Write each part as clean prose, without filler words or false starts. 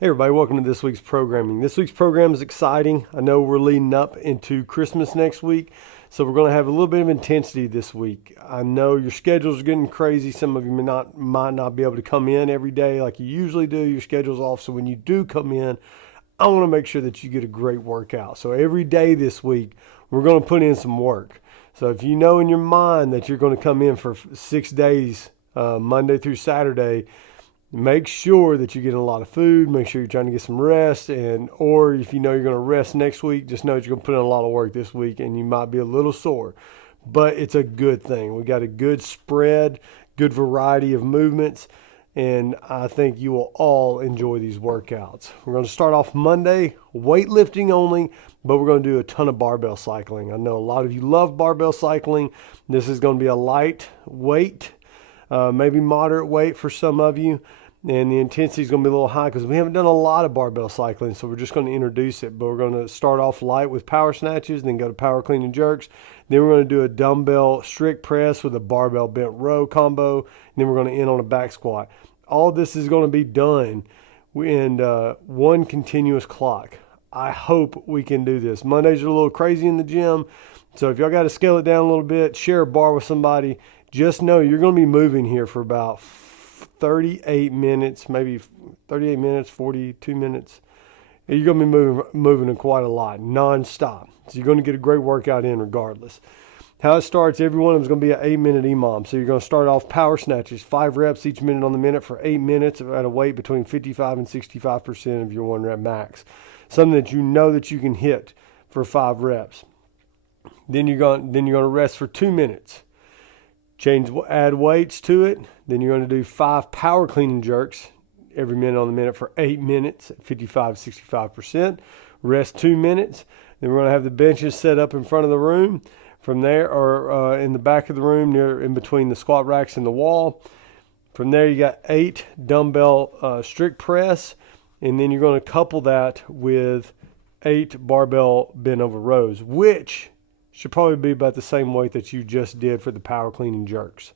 Hey everybody, welcome to this week's programming. This week's program is exciting. I know we're leading up into Christmas next week, so we're going to have a little bit of intensity this week. I know your schedules are getting crazy. Some of you might not be able to come in every day like you usually do. Your schedule's off, so when you do come in, I want to make sure that you get a great workout. So every day this week, we're going to put in some work. So if you know in your mind that you're going to come in for 6 days, Monday through Saturday, make sure that you're getting a lot of food. Make sure you're trying to get some rest, or if you know you're going to rest next week, just know that you're going to put in a lot of work this week, and you might be a little sore, but it's a good thing. We got a good spread, good variety of movements, and I think you will all enjoy these workouts. We're going to start off Monday, weightlifting only, but we're going to do a ton of barbell cycling. I know a lot of you love barbell cycling. This is going to be a light weight, maybe moderate weight for some of you. And the intensity is going to be a little high because we haven't done a lot of barbell cycling, so we're just going to introduce it. But we're going to start off light with power snatches, then go to power clean and jerks. Then we're going to do a dumbbell strict press with a barbell bent row combo. And then we're going to end on a back squat. All this is going to be done in one continuous clock. I hope we can do this. Mondays are a little crazy in the gym, so if y'all got to scale it down a little bit, share a bar with somebody, just know you're going to be moving here for about 38 minutes, maybe 38 minutes, 42 minutes. You're going to be moving quite a lot, nonstop. So you're going to get a great workout in regardless. How it starts, every one of them is going to be an 8-minute EMOM. So you're going to start off power snatches, 5 reps each minute on the minute for 8 minutes at a weight between 55 and 65% of your 1 rep max. Something that you know that you can hit for 5 reps. Then you're going to rest for 2 minutes. Add weights to it. Then you're going to do 5 power clean and jerks every minute on the minute for 8 minutes at 55 to 65%. Rest 2 minutes. Then we're going to have the benches set up in front of the room. From there, or in the back of the room, near in between the squat racks and the wall. From there, you got 8 dumbbell strict press, and then you're going to couple that with 8 barbell bent over rows, which should probably be about the same weight that you just did for the power clean and jerks.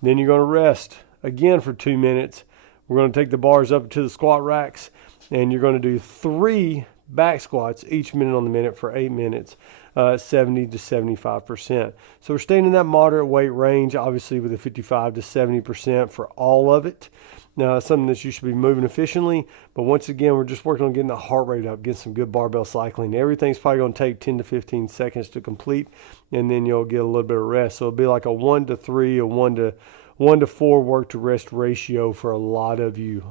Then you're going to rest again for 2 minutes. We're going to take the bars up to the squat racks, and you're going to do 3 back squats each minute on the minute for 8 minutes, 70 to 75%. So we're staying in that moderate weight range, obviously with a 55 to 70% for all of it. Now, it's something that you should be moving efficiently, but once again, we're just working on getting the heart rate up, getting some good barbell cycling. Everything's probably going to take 10 to 15 seconds to complete, and then you'll get a little bit of rest. So it'll be like a 1 to 3 or 1 to 4 work to rest ratio for a lot of you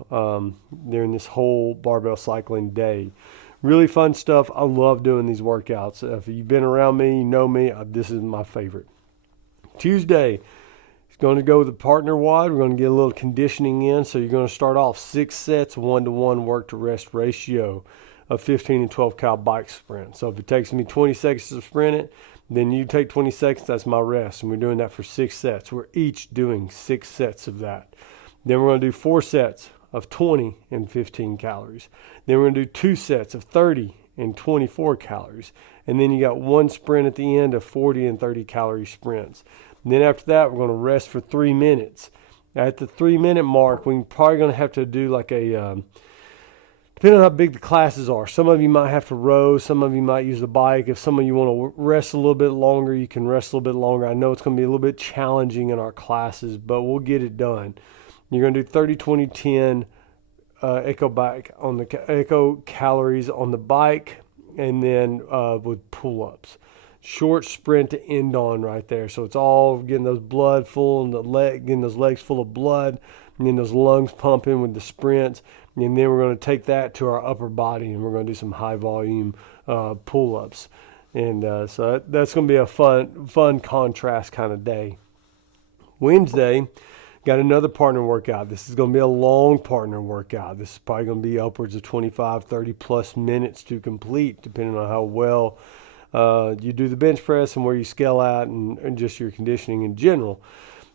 during this whole barbell cycling day. Really fun stuff. I love doing these workouts. If you've been around me, you know me, this is my favorite. Tuesday, it's going to go with the partner WOD. We're going to get a little conditioning in. So you're going to start off 6 sets, 1-to-1 work to rest ratio of 15 and 12 cal bike sprint. So if it takes me 20 seconds to sprint it, then you take 20 seconds, that's my rest. And we're doing that for 6 sets. We're each doing 6 sets of that. Then we're going to do 4 sets of 20 and 15 calories. Then we're going to do 2 sets of 30 and 24 calories. And then you got 1 sprint at the end of 40 and 30 calorie sprints. And then after that, we're going to rest for 3 minutes. At the 3-minute mark, we're probably going to have to do like a, depending on how big the classes are. Some of you might have to row. Some of you might use the bike. If some of you want to rest a little bit longer, you can rest a little bit longer. I know it's going to be a little bit challenging in our classes, but we'll get it done. You're going to do 30, 20, 10 echo calories on the bike, and then with pull-ups. Short sprint to end on right there. So it's all getting those blood full and getting those legs full of blood, and then those lungs pumping with the sprints. And then we're going to take that to our upper body, and we're going to do some high volume pull-ups. And so that's going to be a fun contrast kind of day. Wednesday, got another partner workout. This is going to be a long partner workout. This is probably going to be upwards of 25, 30 plus minutes to complete, depending on how well you do the bench press and where you scale out and just your conditioning in general.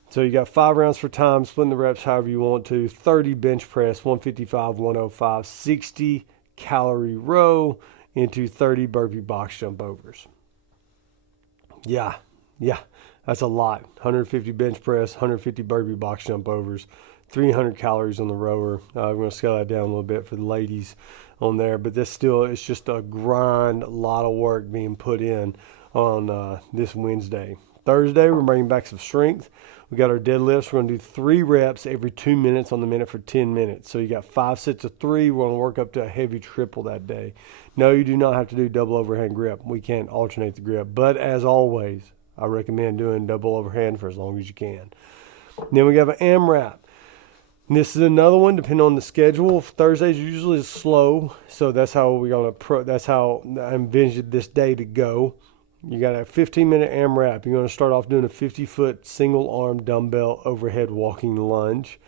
So you got 5 rounds for time, splitting the reps however you want to, 30 bench press, 155, 105, 60 calorie row into 30 burpee box jump overs. Yeah, that's a lot. 150 bench press, 150 burpee box jump overs, 300 calories on the rower. We're going to scale that down a little bit for the ladies on there, but this still, it's just a grind, a lot of work being put in on this Wednesday. Thursday, we're bringing back some strength. We got our deadlifts. We're going to do 3 reps every 2 minutes on the minute for 10 minutes. So you got 5 sets of 3. We're going to work up to a heavy triple that day. No, you do not have to do double overhand grip. We can't alternate the grip. But as always, I recommend doing double overhand for as long as you can. Then we have an AMRAP. And this is another one, depending on the schedule. Thursdays usually is slow, so that's how we're gonna. That's how I envisioned this day to go. You got a 15-minute AMRAP. You're going to start off doing a 50-foot single-arm dumbbell overhead walking lunge.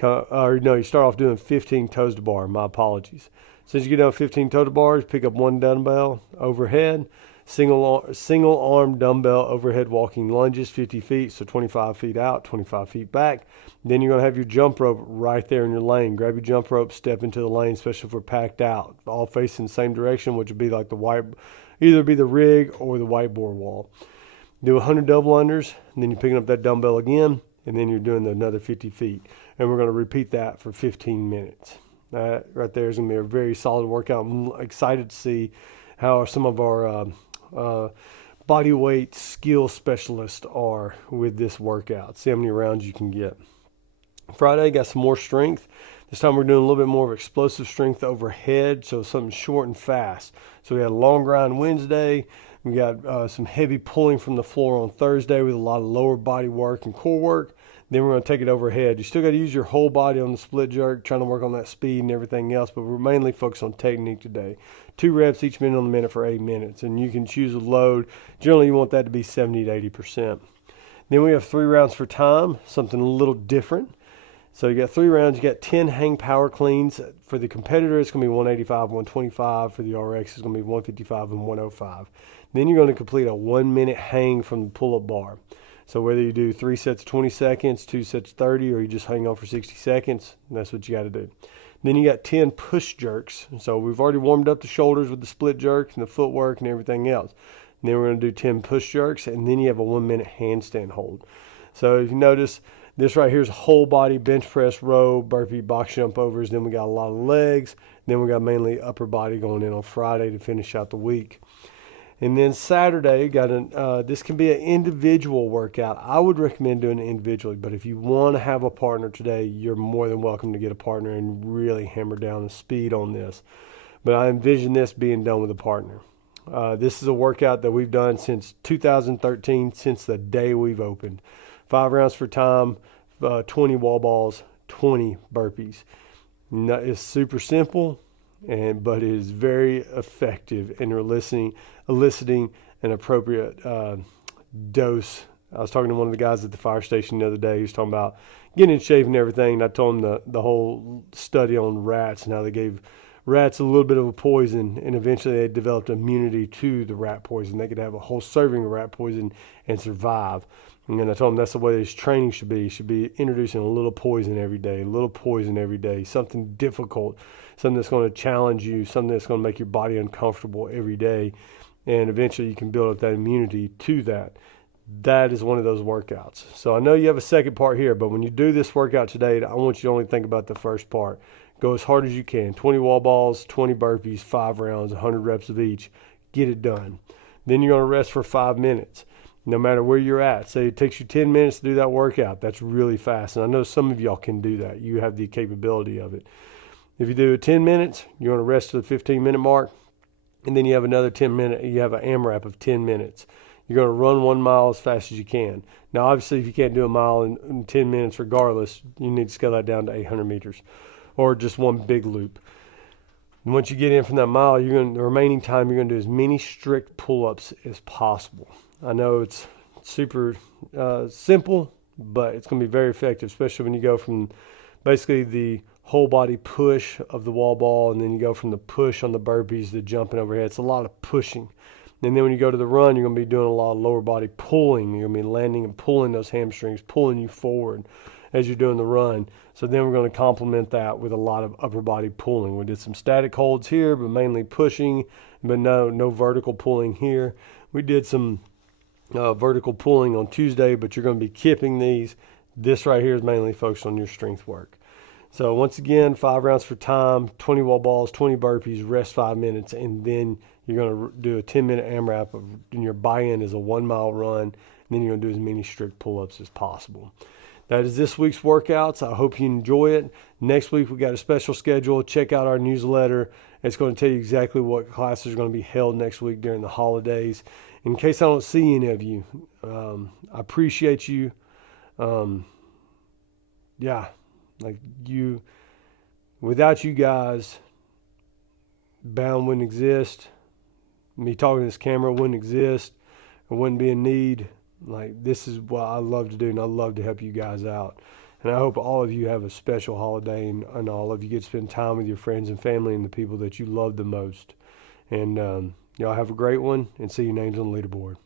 Or no, you start off doing 15 toes to bar. My apologies. Since you get down 15 toe to bars, pick up 1 dumbbell overhead. Single arm dumbbell overhead walking lunges, 50 feet, so 25 feet out, 25 feet back. Then you're going to have your jump rope right there in your lane. Grab your jump rope, step into the lane, especially if we're packed out. All facing the same direction, which would be like either be the rig or the whiteboard wall. Do 100 double unders, and then you're picking up that dumbbell again, and then you're doing another 50 feet. And we're going to repeat that for 15 minutes. That right there is going to be a very solid workout. I'm excited to see how some of our body weight skill specialists are with this workout. See how many rounds you can get. Friday, got some more strength. This time we're doing a little bit more of explosive strength overhead, so something short and fast. So we had a long grind Wednesday. We got some heavy pulling from the floor on Thursday with a lot of lower body work and core work. Then we're going to take it overhead. You still got to use your whole body on the split jerk, trying to work on that speed and everything else, but we're mainly focused on technique today. 2 reps each minute on the minute for 8 minutes, and you can choose a load. Generally, you want that to be 70 to 80%. Then we have 3 rounds for time, something a little different. So you got 3 rounds. You got 10 hang power cleans. For the competitor, it's going to be 185, 125. For the RX, it's going to be 155 and 105. Then you're going to complete a 1-minute hang from the pull-up bar. So whether you do 3 sets 20 seconds, 2 sets 30, or you just hang on for 60 seconds, that's what you got to do. Then you got 10 push jerks. So we've already warmed up the shoulders with the split jerk and the footwork and everything else. And then we're going to do 10 push jerks, and then you have a 1-minute handstand hold. So if you notice, this right here is whole body bench press, row, burpee, box jump overs. Then we got a lot of legs. Then we got mainly upper body going in on Friday to finish out the week. And then Saturday, this can be an individual workout. I would recommend doing it individually, but if you want to have a partner today, you're more than welcome to get a partner and really hammer down the speed on this. But I envision this being done with a partner. This is a workout that we've done since 2013, since the day we've opened. 5 rounds for time, 20 wall balls, 20 burpees. It's super simple, but it is very effective in eliciting an appropriate dose. I was talking to one of the guys at the fire station the other day. He was talking about getting in shape and everything. And I told him the whole study on rats and how they gave rats a little bit of a poison, and eventually they developed immunity to the rat poison. They could have a whole serving of rat poison and survive. And then I told him that's the way this training should be. You should be introducing a little poison every day, something difficult, something that's going to challenge you, something that's going to make your body uncomfortable every day. And eventually you can build up that immunity to that. That is one of those workouts. So I know you have a second part here, but when you do this workout today, I want you to only think about the first part. Go as hard as you can. 20 wall balls, 20 burpees, 5 rounds, 100 reps of each. Get it done. Then you're going to rest for 5 minutes. No matter where you're at. Say it takes you 10 minutes to do that workout. That's really fast. And I know some of y'all can do that. You have the capability of it. If you do it 10 minutes, you're going to rest to the 15-minute mark. And then you have another 10-minute. You have an AMRAP of 10 minutes. You're going to run 1 mile as fast as you can. Now, obviously, if you can't do a mile in 10 minutes regardless, you need to scale that down to 800 meters or just one big loop. And once you get in from that mile, the remaining time, you're going to do as many strict pull-ups as possible. I know it's super simple, but it's going to be very effective, especially when you go from basically the whole body push of the wall ball, and then you go from the push on the burpees to jumping overhead. It's a lot of pushing. And then when you go to the run, you're going to be doing a lot of lower body pulling. You're going to be landing and pulling those hamstrings, pulling you forward as you're doing the run. So then we're going to complement that with a lot of upper body pulling. We did some static holds here, but mainly pushing, but no vertical pulling here. We did some vertical pulling on Tuesday, but you're going to be kipping these. This right here is mainly focused on your strength work. So once again, 5 rounds for time, 20 wall balls, 20 burpees, rest 5 minutes, and then you're going to do a 10-minute AMRAP, and your buy-in is a 1-mile run, and then you're going to do as many strict pull-ups as possible. That is this week's workouts. I hope you enjoy it. Next week, we got a special schedule. Check out our newsletter. It's going to tell you exactly what classes are going to be held next week during the holidays. In case I don't see any of you, I appreciate you. Without you guys, Bound wouldn't exist. Me talking to this camera wouldn't exist. There wouldn't be a need. Like, this is what I love to do, and I love to help you guys out. And I hope all of you have a special holiday, and all of you get to spend time with your friends and family and the people that you love the most. And y'all have a great one, and see your names on the leaderboard.